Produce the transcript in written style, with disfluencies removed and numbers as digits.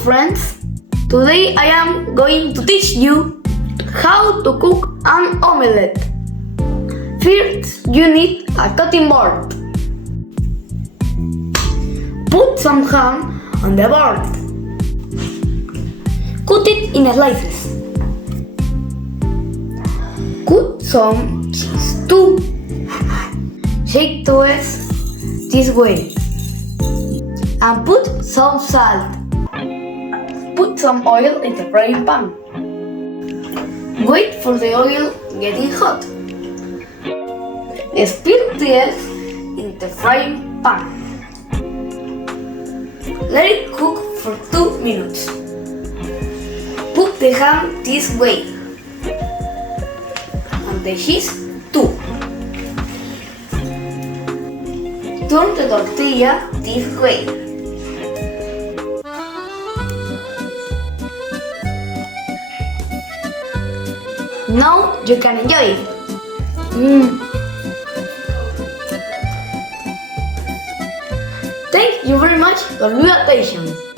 friends, today I am going to teach you how to cook an omelette. First, you need a cutting board. Put some ham on the board. Cut it in slices. Cut some cheese too. Shake toast this way. And put some salt. Put some oil in the frying pan. Wait for the oil getting hot. Spill the eggs in the frying pan. Let it cook for 2 minutes. Put the ham this way. And the cheese too. Turn the tortilla this way. Now you can enjoy it. Thank you very much for your attention.